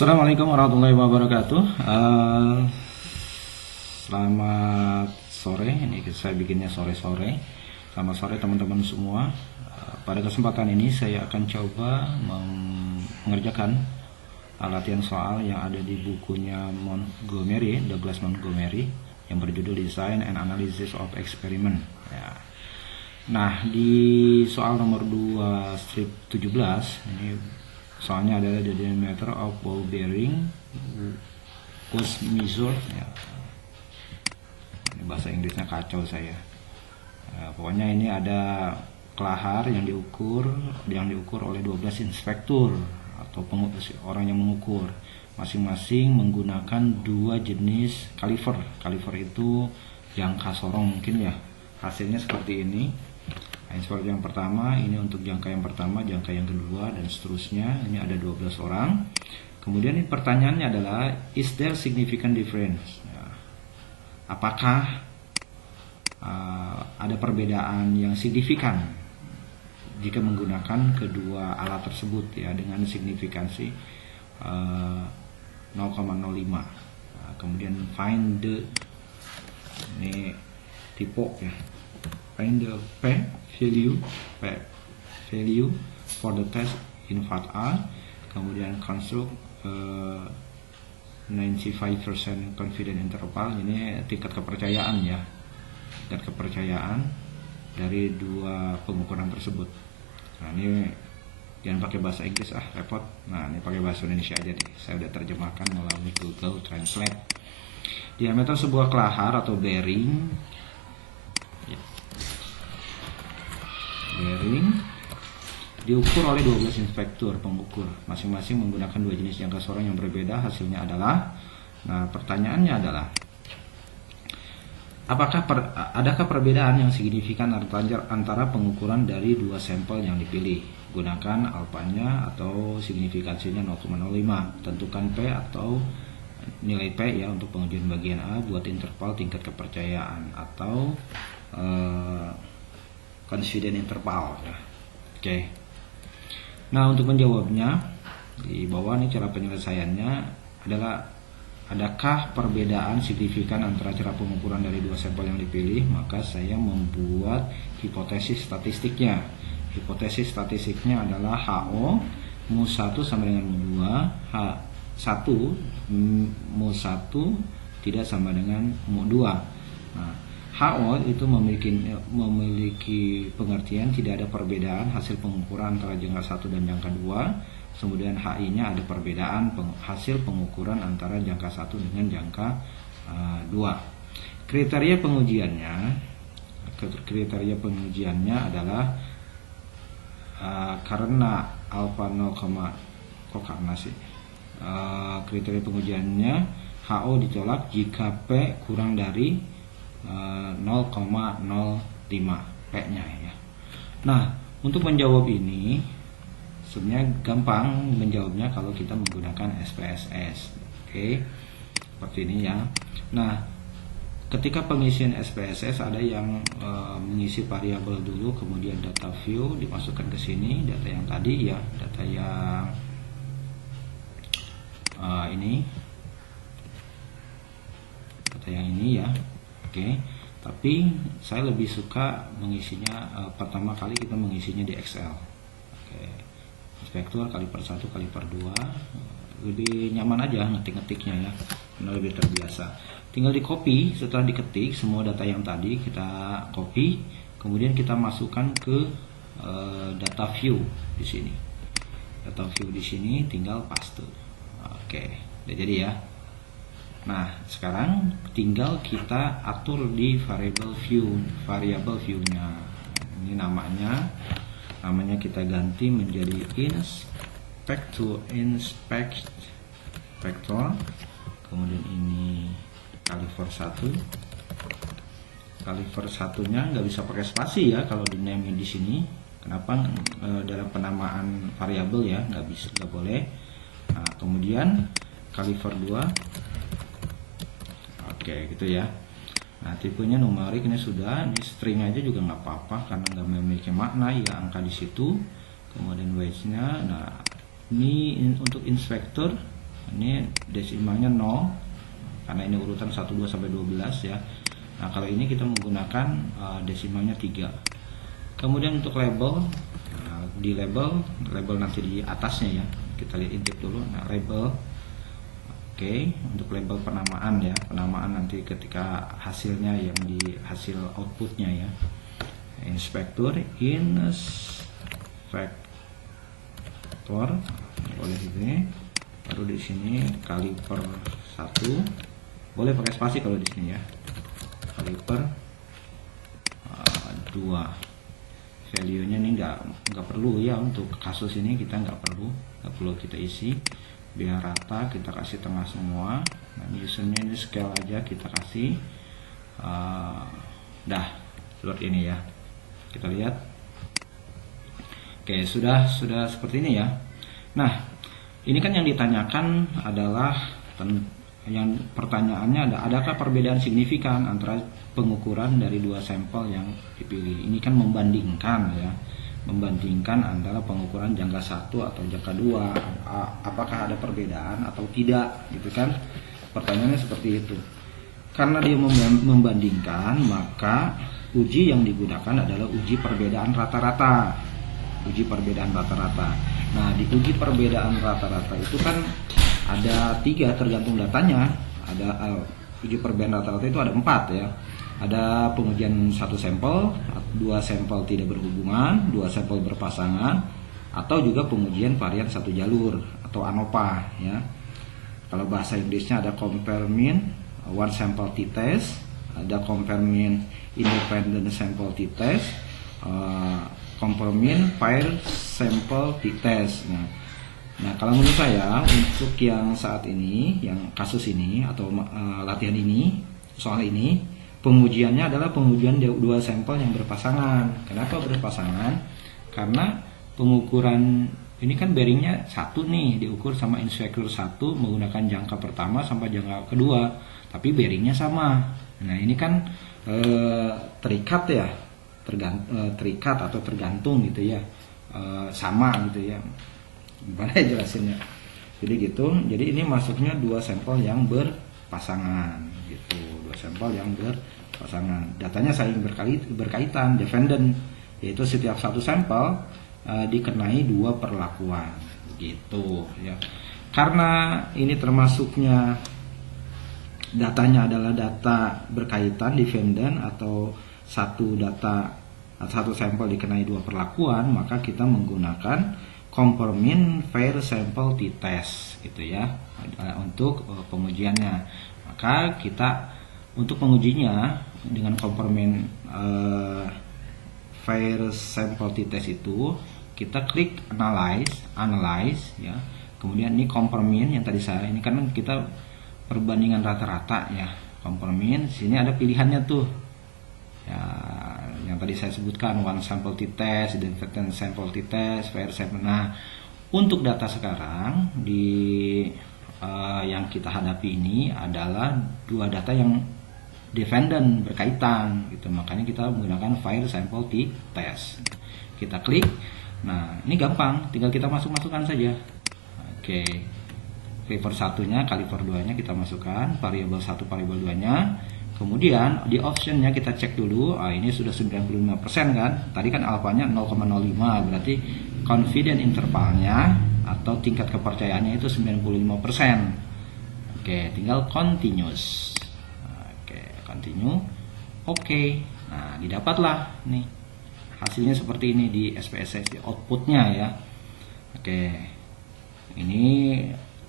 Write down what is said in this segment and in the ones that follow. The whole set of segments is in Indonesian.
Assalamualaikum warahmatullahi wabarakatuh. Selamat sore. Ini saya bikinnya sore-sore. Selamat sore teman-teman semua. Pada kesempatan ini saya akan coba mengerjakan latihan soal yang ada di bukunya Montgomery, Douglas Montgomery, yang berjudul Design and Analysis of Experiment. Ya. Nah, di soal nomor 2 strip 17 ini soalnya adalah the diameter of ball bearing was measured. Ya. Ini bahasa Inggrisnya kacau saya. Pokoknya ini ada kelahar yang diukur oleh 12 inspektur atau orang yang mengukur, masing-masing menggunakan dua jenis kaliver. Kaliver itu jangka sorong mungkin ya. Hasilnya seperti ini. Nah, seperti yang pertama, ini untuk jangka yang pertama, jangka yang kedua, dan seterusnya. Ini ada 12 orang. Kemudian ini pertanyaannya adalah, is there significant difference? Ya. Apakah ada perbedaan yang signifikan jika menggunakan kedua alat tersebut ya, dengan signifikansi 0,05. Kemudian find the, ini tipe ya, find the value for the test in part A. Kemudian construct 95% confidence interval. Ini tingkat kepercayaan ya, tingkat kepercayaan dari dua pengukuran tersebut. Nah, ini jangan pakai bahasa Inggris repot. Nah, ini pakai bahasa Indonesia aja nih. Saya udah terjemahkan melalui Google Translate. Diameter sebuah kelahar atau bearing diukur oleh 12 inspektur pengukur, masing-masing menggunakan dua jenis jangka sorong yang berbeda. Hasilnya adalah, nah pertanyaannya adalah, adakah perbedaan yang signifikan antara pengukuran dari dua sampel yang dipilih? Gunakan alfanya atau signifikansinya 0,05. Tentukan P atau nilai P ya untuk pengujian bagian A. Buat interval tingkat kepercayaan atau confidence interval ya. Oke. Nah, untuk menjawabnya di bawah nih cara penyelesaiannya adalah, adakah perbedaan signifikan antara cara pengukuran dari dua sampel yang dipilih? Maka saya membuat hipotesis statistiknya. Hipotesis statistiknya adalah HO mu1 sama dengan mu2, H1 mu1 tidak sama dengan mu2. Nah, HO itu memiliki pengertian tidak ada perbedaan hasil pengukuran antara jangka 1 dan jangka 2. Kemudian HI-nya ada perbedaan hasil pengukuran antara jangka 1 dengan jangka 2. Kriteria pengujiannya adalah karena alfa 0, kok karena sih? Kriteria pengujiannya HO ditolak jika P kurang dari 0,05 P-nya ya. Nah, untuk menjawab ini sebenarnya gampang menjawabnya kalau kita menggunakan SPSS. Oke. Seperti ini ya. Nah, ketika pengisian SPSS ada yang mengisi variabel dulu, kemudian data view dimasukkan ke sini, data yang tadi ya, data yang ini ya. Oke, tapi saya lebih suka mengisinya pertama kali kita mengisinya di Excel. Oke, inspektur kali per 1 kali per 2, lebih nyaman aja ngetik-ngetiknya ya, karena lebih terbiasa. Tinggal di copy, setelah diketik semua data yang tadi kita copy, kemudian kita masukkan ke data view di sini. Data view di sini tinggal paste. Oke, udah jadi ya. Nah, sekarang tinggal kita atur di variable view-nya. Ini namanya kita ganti menjadi inspector. Kemudian ini kaliver 1. Kaliver satunya nggak bisa pakai spasi ya kalau di name di sini. Kenapa? Dalam penamaan variabel ya, nggak boleh. Nah, kemudian kaliver 2. Oke, gitu ya. Nah, tipenya numerik ini sudah, ini string aja juga nggak apa-apa karena nggak memiliki makna ya angka di situ. Kemudian weights-nya, nah ini untuk inspektor Ini desimalnya 0 karena ini urutan 1, 2 sampai 12 ya. Nah, kalau ini kita menggunakan desimalnya 3. Kemudian untuk label, di label nanti di atasnya ya. Kita lihat intip dulu. Nah, label. Oke, untuk label penamaan ya. Penamaan nanti ketika hasilnya yang di hasil outputnya ya. Inspektor boleh ini. Baru di sini kaliper 1. Boleh pakai spasi kalau di sini ya. Kaliper 2. Value-nya ini nggak perlu ya, untuk kasus ini kita nggak perlu kita isi. Biar rata, kita kasih tengah semua. Nah, usernya ini scale aja kita kasih. Dah seperti ini ya. Kita lihat. Oke, sudah seperti ini ya. Nah, ini kan yang ditanyakan adalah yang pertanyaannya adakah perbedaan signifikan antara pengukuran dari dua sampel yang dipilih. Ini kan membandingkan ya. Membandingkan antara pengukuran jangka 1 atau jangka 2, apakah ada perbedaan atau tidak gitu kan. Pertanyaannya seperti itu. Karena dia membandingkan, maka uji yang digunakan adalah uji perbedaan rata-rata. Uji perbedaan rata-rata. Nah, di uji perbedaan rata-rata itu kan ada 3 tergantung datanya. Ada uji perbedaan rata-rata itu ada 4 ya. Ada pengujian 1 sampel, 2 sampel tidak berhubungan, 2 sampel berpasangan, atau juga pengujian varian 1 jalur atau ANOVA ya. Kalau bahasa Inggrisnya ada compare mean one sample t-test, ada compare mean independent sample t-test, compare mean pair sample t-test. Nah, kalau menurut saya untuk yang saat ini, yang kasus ini atau latihan ini, soal ini, pengujiannya adalah pengujian 2 sampel yang berpasangan. Kenapa berpasangan? Karena pengukuran ini kan bearingnya 1 nih, diukur sama inspektor 1 menggunakan jangka pertama sampai jangka kedua, tapi bearingnya sama. Nah, ini kan terikat ya, terikat atau tergantung gitu ya, sama gitu ya. Gimana ya jelasinnya? Jadi gitu. Jadi ini masuknya 2 sampel yang berpasangan gitu. 2 sampel yang berpasangan. Datanya saling berkaitan, dependent, yaitu setiap 1 sampel dikenai 2 perlakuan gitu ya. Karena ini termasuknya datanya adalah data berkaitan, dependent, atau satu sampel dikenai 2 perlakuan, maka kita menggunakan compare mean pair sample t-test gitu ya untuk pengujiannya. Maka kita untuk pengujinya dengan compare mean pair sample t-test itu kita klik analyze ya. Kemudian ini compare mean yang tadi saya ini kan kita perbandingan rata-rata ya. Compare mean sini ada pilihannya tuh ya, yang tadi saya sebutkan one sample t-test, independent sample t-test, pair sample. Nah, untuk data sekarang di yang kita hadapi ini adalah 2 data yang dependent, berkaitan gitu. Makanya kita menggunakan pair sample t-test. Kita klik. Nah, ini gampang, tinggal kita masukkan saja. Oke. Kaliper 1-nya, kaliper 2-nya kita masukkan, variabel 1, variabel 2-nya. Kemudian di optionnya kita cek dulu, ini sudah 95% kan. Tadi kan alfanya 0,05, berarti confident intervalnya atau tingkat kepercayaannya itu 95%. Oke, tinggal continuous. Oke, continue. Oke. Nah, didapatlah nih. Hasilnya seperti ini di SPSS, di outputnya ya. Oke. Ini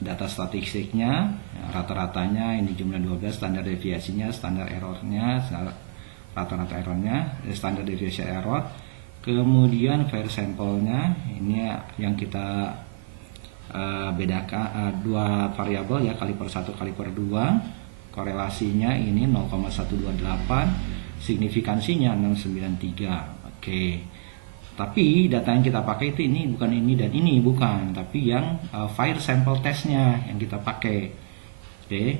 data statistiknya, rata-ratanya ini jumlah 12, standar deviasinya, standar errornya, rata-rata errornya, standar deviasi error. Kemudian pair sampelnya, ini yang kita bedakan 2 variabel ya, kaliper 1, kaliper 2. Korelasinya ini 0,128, signifikansinya 693. Oke. Tapi data yang kita pakai itu ini bukan ini dan ini, bukan, tapi yang pair sample testnya yang kita pakai. Oke.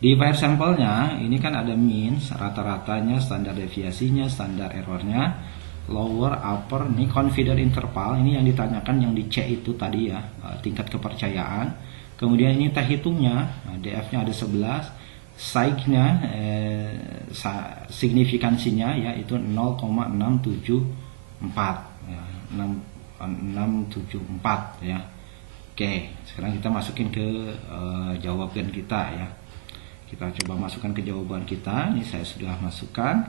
Di pair sampelnya ini kan ada mean, rata-ratanya, standar deviasinya, standar errornya. lower, upper. Ini confidence interval, ini yang ditanyakan yang di C itu tadi ya, tingkat kepercayaan. Kemudian ini teh hitungnya, DF-nya ada 11, sign-nya signifikansinya ya itu 0,674 ya, 674 ya. Oke, sekarang kita masukin ke jawaban kita ya. Kita coba masukkan ke jawaban kita. Ini saya sudah masukkan.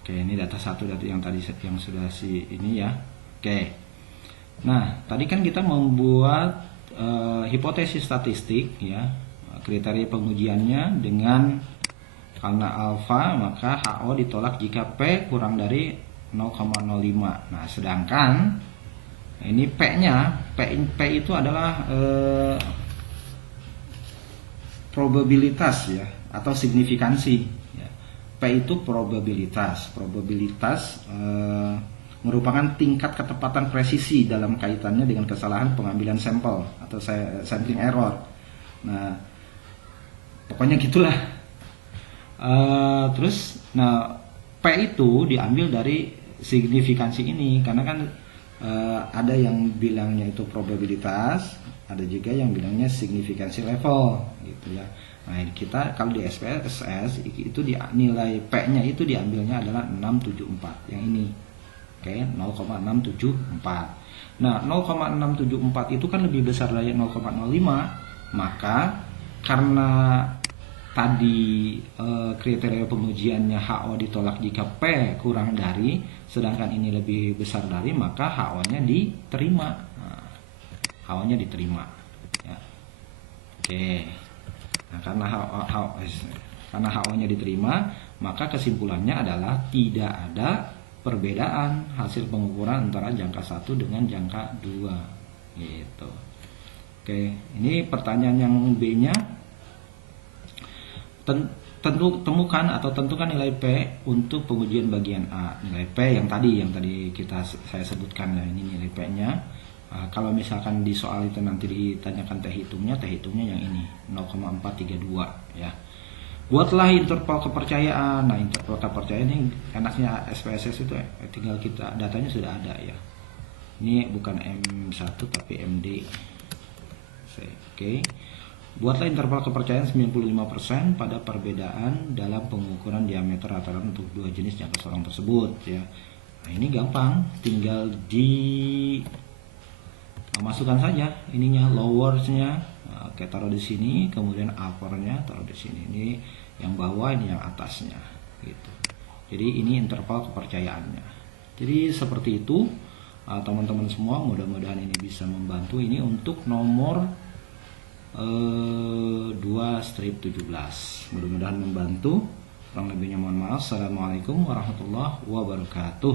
Oke, ini data satu, data yang tadi yang sudah ini ya. Oke. Nah, tadi kan kita membuat hipotesis statistik ya. Kriteria pengujiannya dengan karena alfa maka HO ditolak jika P kurang dari 0,05. Nah, sedangkan ini P-nya, P itu adalah probabilitas ya atau signifikansi ya. P itu probabilitas merupakan tingkat ketepatan presisi dalam kaitannya dengan kesalahan pengambilan sampel atau sampling error. Nah, pokoknya gitulah. Terus, nah P itu diambil dari signifikansi ini karena kan ada yang bilangnya itu probabilitas, ada juga yang bilangnya signifikansi level gitu ya. Nah, kita kalau di SPSS itu nilai P-nya itu diambilnya adalah 674 yang ini. Oke, 0,674. Nah, 0,674 itu kan lebih besar dari 0,05, maka karena tadi kriteria pengujiannya HO ditolak jika P kurang dari, sedangkan ini lebih besar dari, maka HO-nya diterima. Nah, HO-nya diterima ya. Oke. Nah, karena HO-nya diterima, maka kesimpulannya adalah tidak ada perbedaan hasil pengukuran antara jangka 1 dengan jangka 2 gitu. Oke, ini pertanyaan yang B-nya, temukan atau tentukan nilai P untuk pengujian bagian A. Nilai P yang tadi saya sebutkan ya, ini nilai P-nya. Kalau misalkan di soal itu nanti ditanyakan teh hitungnya yang ini 0,432 ya. Buatlah interval kepercayaan. Nah, interval kepercayaan ini enaknya SPSS itu tinggal kita datanya sudah ada ya. Ini bukan M1 tapi MD. Oke. Buatlah interval kepercayaan 95% pada perbedaan dalam pengukuran diameter rata-rata untuk dua jenis jangka sorong tersebut ya. Nah, ini gampang, tinggal masukkan saja ininya, lowersnya. Oke, taruh di sini, kemudian uppernya taruh di sini. Ini yang bawah, ini yang atasnya gitu. Jadi ini interval kepercayaannya. Jadi seperti itu teman-teman semua, mudah-mudahan ini bisa membantu. Ini untuk nomor 2/17. Mudah-mudahan membantu. Kurang lebihnya mohon maaf. Assalamualaikum warahmatullahi wabarakatuh.